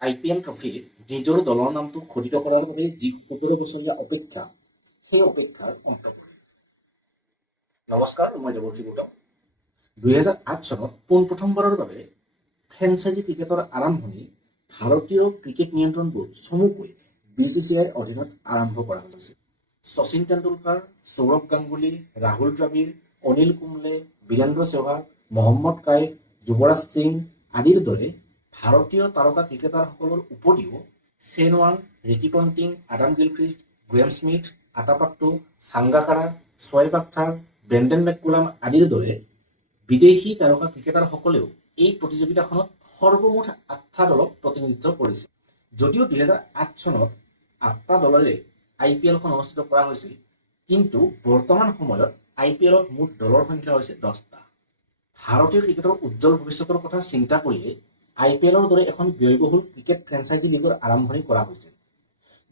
IPL ট্ৰফীৰ নিজৰ দলৰ নামটো খোদিত কৰাৰ বাবে যি 17 বছৰীয়া অপেক্ষা, সেই অপেক্ষাৰ অন্ত পৰিল। নমস্কাৰ, মই দেৱৰ্ষী গৌতম। 2008 চনত পোনপ্ৰথমবাৰৰ বাবে ফ্ৰেঞ্চাইজি ক্ৰিকেটৰ আৰম্ভণি ভাৰতীয় ক্ৰিকেট নিয়ন্ত্ৰণ বোৰ্ড চমুকৈ BCCIৰ অধীনত আৰম্ভ কৰা হৈছিল। শচীন তেণ্ডুলকাৰ, সৌৰভ গাংগুলী, ৰাহুল দ্ৰাবিড়, অনিল কুম্বলে, বীৰেন্দ্ৰ সেহৱাগ, মহম্মদ কাইফ, যুৱৰাজ সিং আদিৰ দৰে ভাৰতীয় তাৰকা ক্ৰিকেটাৰসকলৰ উপৰিও Shane Warne, Ricky Ponting, Adam Gilchrist, Graeme Smith, Atapattu, Sangakkara, Shoaib Akhtar, Brendon McCullum আদিৰ দৰে বিদেশী তাৰকা ক্ৰিকেটাৰসকলেও এই প্ৰতিযোগিতাখনত সৰ্বমুঠ 8টা দলক প্ৰতিনিধিত্ব কৰিছিল। যদিও 2008 চনত 8টা দলেৰে IPLখন অনুষ্ঠিত কৰা হৈছিল, কিন্তু বৰ্তমান সময়ত IPLত মুঠ দলৰ সংখ্যা হৈছে 10টা। ভাৰতীয় ক্ৰিকেটৰ উজ্জ্বল ভৱিষ্যতৰ কথা চিন্তা কৰিয়ে IPLৰ দৰে এখন ব্যয়বহুল ক্ৰিকেট ফ্ৰেঞ্চাইজি লীগৰ আৰম্ভণি কৰা হৈছিল।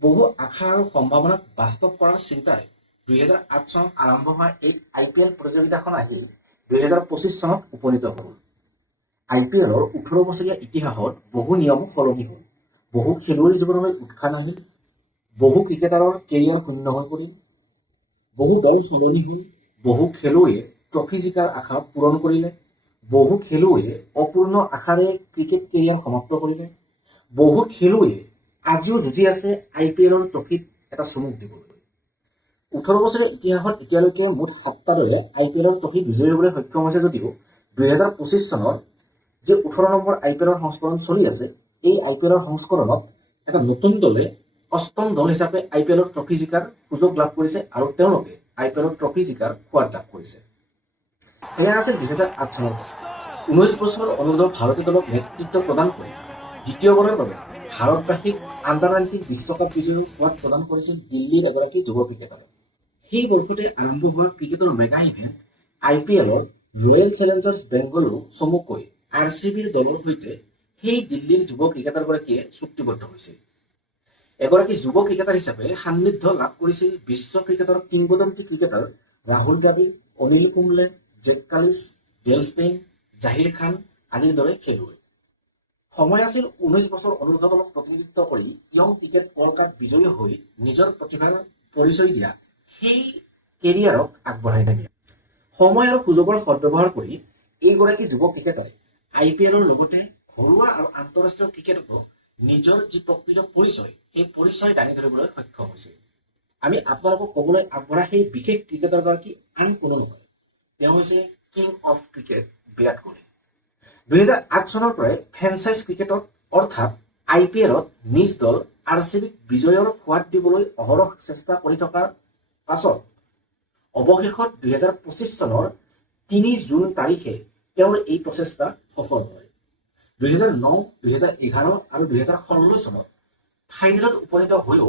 বহু আশা আৰু সম্ভাৱনাক বাস্তৱ কৰাৰ চিন্তাৰে 2008 চনত আৰম্ভ হোৱা এই IPL প্ৰতিযোগিতাখন আহি 2025 চনত উপনীত হ'ল। IPLৰ 18 বছৰীয়া ইতিহাসত বহু নিয়ম সলনি হ'ল, বহু খেলুৱৈৰ জীৱনলৈ উৎখান আহিল, বহু ক্ৰিকেটাৰৰ কেৰিয়াৰ শূন্য হৈ পৰিল, বহু দল সলনি হ'ল, বহু খেলুৱৈয়ে ট্ৰফি জিকাৰ আশা পূৰণ কৰিলে, বহু খেলুৱৈয়ে অপূৰ্ণ আশাৰে ক্ৰিকেট কেৰিয়াৰ সমাপ্ত কৰিলে, বহু খেলুৱৈয়ে আজিও যুঁজি আছে IPLৰ ট্ৰফিত এটা চুমুক দিবলৈ। 18 বছৰীয়া ইতিহাসত এতিয়ালৈকে মুঠ 7টা দলে IPLৰ ট্ৰফি বিজয়ী হ'বলৈ সক্ষম হৈছে যদিও 2025 চনৰ যে 18 নম্বৰ IPLৰ সংস্কৰণ চলি আছে, এই IPLৰ সংস্কৰণত এটা নতুন দলে 8ম দল হিচাপে IPLৰ ট্ৰফি জিকাৰ সুযোগ লাভ কৰিছে আৰু তেওঁলোকে IPLৰ ট্ৰফি জিকাৰ সোৱাদ লাভ কৰিছে। এয়া আছিল 2008 চনৰ 19 বছৰ অনুৰ্ধ ভাৰতীয় দলক নেতৃত্ব প্ৰদান কৰি দ্বিতীয়বাৰৰ বাবে ভাৰতবাসীক আণ্ডাৰ-19 বিশ্বকাপ বিজয়ীৰ সোৱাদ প্ৰদান কৰিছিল দিল্লীৰ এগৰাকী যুৱ ক্ৰিকেটাৰে। সেই বৰ্ষতে আৰম্ভ হোৱা ক্ৰিকেটৰ মেগা ইভেণ্ট IPLৰ ৰয়েল চেলেঞ্জাৰ্ছ বেংগালুৰু চমুকৈ RCBৰ দলৰ সৈতে সেই দিল্লীৰ যুৱ ক্ৰিকেটাৰগৰাকীয়ে চুক্তিবদ্ধ হৈছিল। এগৰাকী যুৱ ক্ৰিকেটাৰ হিচাপে সান্নিধ্য লাভ কৰিছিল বিশ্ব ক্ৰিকেটৰ কিংবদন্তি cricketer Rahul Dravid, Anil Kumble, Jacques Kallis, Dale Steyn, Zaheer Khan আদিৰ দৰে খেলুৱৈ। সময় আছিল 19 বছৰ অনুৰ্ধ দলক প্ৰতিনিধিত্ব কৰি ইয়ং ক্ৰিকেট ৱৰ্ল্ড কাপ বিজয়ী হৈ নিজৰ প্ৰতিভাৰ পৰিচয় দিয়া সেই কেৰিয়াৰক আগবঢ়াই নিয়া। সময় আৰু সুযোগৰ সদ্ব্যৱহাৰ কৰি এইগৰাকী যুৱ ক্ৰিকেটাৰে IPLৰ লগতে ঘৰুৱা আৰু আন্তঃৰাষ্ট্ৰীয় ক্ৰিকেটতো নিজৰ যি প্ৰকৃত পৰিচয়, সেই পৰিচয় দাঙি ধৰিবলৈ সক্ষম হৈছিল। আমি আপোনালোকক ক'বলৈ আগবঢ়া সেই বিশেষ ক্ৰিকেটাৰগৰাকী আন কোনো নহয়, তেওঁ হৈছে king of cricket Virat Kohli. 2008 চনৰ পৰাই ফ্ৰেঞ্চাইজ ক্ৰিকেটত অৰ্থাৎ IPLত নিজ দল RCBক বিজয়ৰ সোৱাদ দিবলৈ অহৰহ চেষ্টা কৰি থকাৰ পাছত অৱশেষত 2025 চনৰ 3 জুন তাৰিখে তেওঁৰ এই প্ৰচেষ্টা সফল হয়। 2009, 2011 আৰু 2016 চনত ফাইনেলত উপনীত হৈও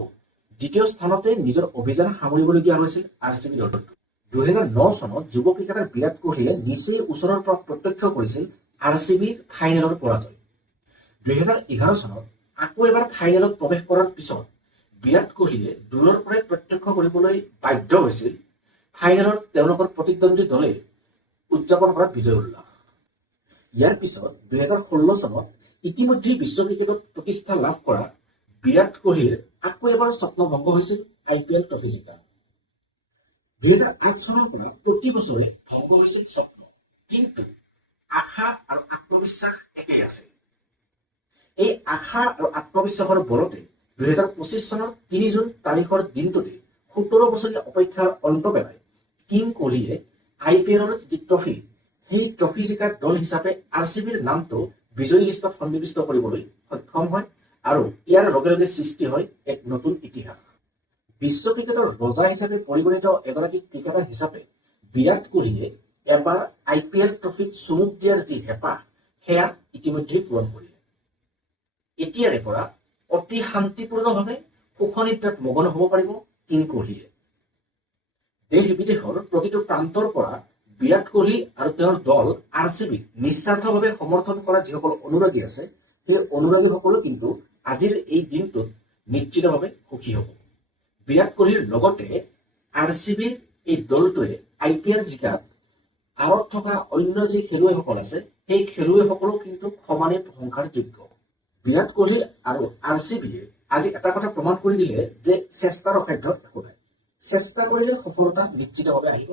দ্বিতীয় স্থানতে নিজৰ অভিযান সামৰিবলগীয়া হৈছিল RCB দলটো। 2009 চনত যুৱ ক্ৰিকেটাৰ বিৰাট কোহলিয়ে নিচেই ওচৰৰ পৰা প্ৰত্যক্ষ কৰিছিল RCBৰ ফাইনেলৰ পৰাজয়। 2011 চনত আকৌ এবাৰ ফাইনেলত প্ৰৱেশ কৰাৰ পিছত বিৰাট কোহলিয়ে দূৰৰ পৰাই প্ৰত্যক্ষ কৰিবলৈ বাধ্য হৈছিল ফাইনেলত তেওঁলোকৰ প্ৰতিদ্বন্দ্বী দলে উদযাপন কৰা বিজয় উল্লাস। ইয়াৰ পিছত 2016 চনত ইতিমধ্যেই বিশ্ব ক্ৰিকেটত প্ৰতিষ্ঠা লাভ কৰা বিৰাট কোহলিৰ আকৌ এবাৰ স্বপ্নভংগ হৈছিল IPL ট্ৰফি জিকা। 2008 চনৰ পৰা প্ৰতি বছৰে ভংগ হৈছিল স্বপ্ন, কিন্তু আশা আৰু আত্মবিশ্বাস একেই আছে। এই আশা আৰু আত্মবিশ্বাসৰ বলতে 2025 চনৰ 3 জুন তাৰিখৰ দিনটোতে 17 বছৰীয়া অপেক্ষাৰ অন্ত পেলাই কিং কোহলিয়ে IPLৰ যি ট্ৰফি, সেই ট্ৰফি জিকাৰ দল হিচাপে RCBৰ নামটো বিজয়ী লিষ্টত সন্নিৱিষ্ট কৰিবলৈ সক্ষম হয় আৰু ইয়াৰ লগে লগে সৃষ্টি হয় এক নতুন ইতিহাস। বিশ্ব ক্ৰিকেটৰ ৰজা হিচাপে পৰিগণিত এগৰাকী ক্ৰিকেটাৰ হিচাপে বিৰাট কোহলিয়ে এবাৰ IPL ট্ৰফিত চুমুক দিয়াৰ যি হেঁপাহ, সেয়া ইতিমধ্যেই পূৰণ কৰিলে। এতিয়াৰে পৰা অতি শান্তিপূৰ্ণভাৱে সুখনিদ্ৰাত মগ্ন হ'ব পাৰিব কিং কোহলিয়ে। দেশ বিদেশৰ প্ৰতিটো প্ৰান্তৰ পৰা বিৰাট কোহলি আৰু তেওঁৰ দল RCBক নিস্বাৰ্থভাৱে সমৰ্থন কৰা যিসকল অনুৰাগী আছে, সেই অনুৰাগীসকলো কিন্তু আজিৰ এই দিনটোত নিশ্চিতভাৱে সুখী হ'ব। বিৰাট কোহলিৰ লগতে RCBৰ এই দলটোৱে IPL জিকাত আঁৰত থকা অন্য যি খেলুৱৈসকল আছে, সেই খেলুৱৈসকলো কিন্তু সমানে প্ৰশংসাৰ যোগ্য। বিৰাট কোহলি আৰু RCBয়ে আজি এটা কথা প্ৰমাণ কৰি দিলে যে চেষ্টাৰ অসাধ্য একো নাই। চেষ্টা কৰিলে সফলতা নিশ্চিতভাৱে আহিব।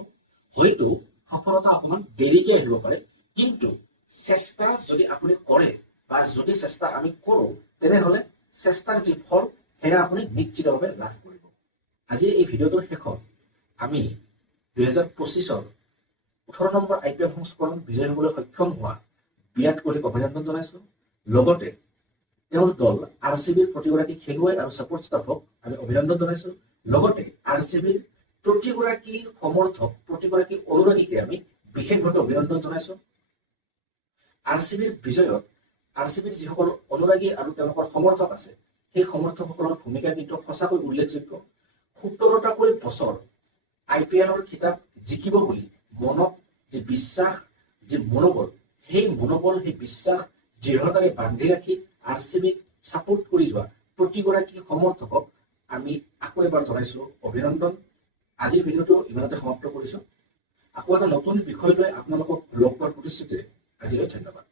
হয়তো সফলতা অকণমান দেৰিকে আহিব পাৰে, কিন্তু চেষ্টা যদি আপুনি কৰে বা যদি চেষ্টা আমি কৰোঁ, তেনেহ'লে চেষ্টাৰ যি ফল সেয়া আপুনি নিশ্চিতভাৱে লাভ কৰিব। আজি এই ভিডিঅ'টোৰ শেষত আমি 2025-ৰ 18 নম্বৰ IPL সংস্কৰণ বিজয়ী হ'বলৈ সক্ষম হোৱা বিৰাট কোহলিক অভিনন্দন জনাইছো। লগতে তেওঁৰ দল RCBৰ প্ৰতিগৰাকী খেলুৱৈ আৰু ছাপোৰ্ট ষ্টাফক আমি অভিনন্দন জনাইছো। লগতে RCBৰ প্ৰতিগৰাকী সমৰ্থক, প্ৰতিগৰাকী অনুৰাগীকে আমি বিশেষভাৱে অভিনন্দন জনাইছো। RCBৰ বিজয়ত RCBৰ যিসকল অনুৰাগী আৰু তেওঁলোকৰ সমৰ্থক আছে, সেই সমৰ্থকসকলৰ ভূমিকা কিন্তু সঁচাকৈ উল্লেখযোগ্য। 17টাকৈ বছৰ IPLৰ খিতাপ জিকিব বুলি মনত যি বিশ্বাস, যি মনোবল, সেই মনোবল, সেই বিশ্বাস দৃঢ়তাৰে বান্ধি ৰাখি RCBক ছাপোৰ্ট কৰি যোৱা প্ৰতিগৰাকী সমৰ্থকক আমি আকৌ এবাৰ জনাইছো অভিনন্দন। আজিৰ ভিডিঅ'টো ইমানতে সমাপ্ত কৰিছো। আকৌ এটা নতুন বিষয় লৈ আপোনালোকক লগ পোৱাৰ প্ৰতিশ্ৰুতিৰে আজিলৈ ধন্যবাদ।